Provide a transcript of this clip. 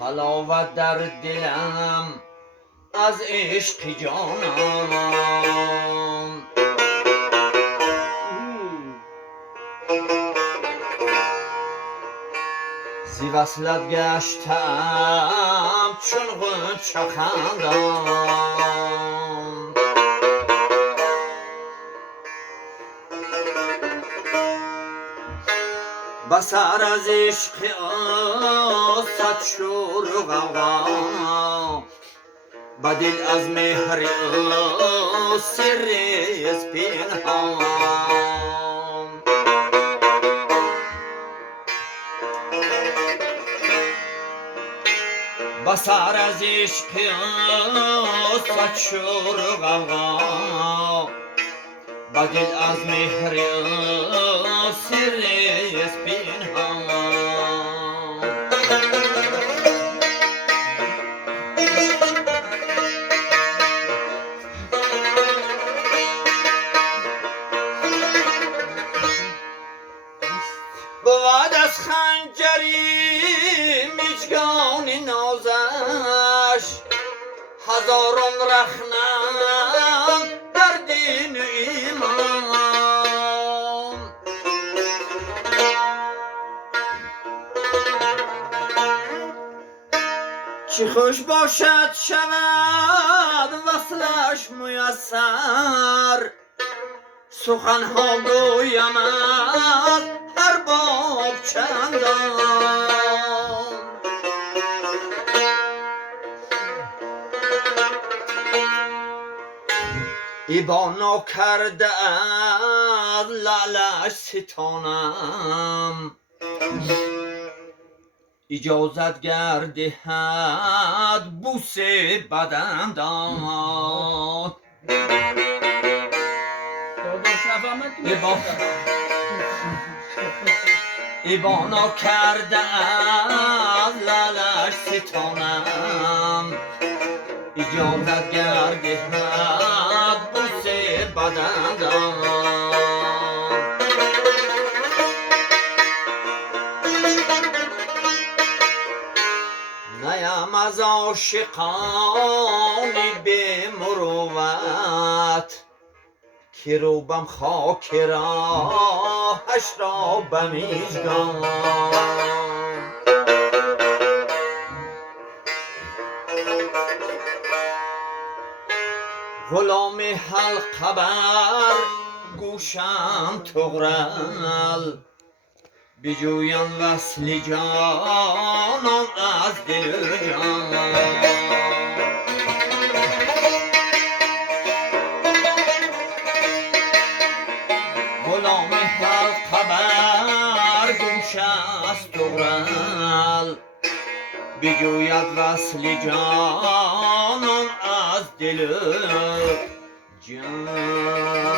حلاوت در دلم از عشق جانم، زی وصلت گشتم چون غنچه خندم. بسر از عشق صد شور و غوغا، به دل از مهر سر از پنهان. بسر از عشق صد شور و غوغا، به دل از مهر سر از پنهان. بود از خنجری مژگان نازش، هزاران رخنه در دین ایمان. چه خوش باشد شود وصلش میسر، سخنها گویم از هر باب چندان. ایبانا کرده از لعلش ستانم، اجازت گردهد بوس بدندان. ایبانا کرده از لعلش ستانم، اجازت گردهد بوس بدندان. نیم از عاشقانی به مروت، که روبم خاک راهش را به مژگان. غلام حلقه بر گوشم تغرل، بجویم وصل جانم از دل جان. غلام حلقه بر گوش است تغرل، بجوید وصل جانم از دل جان.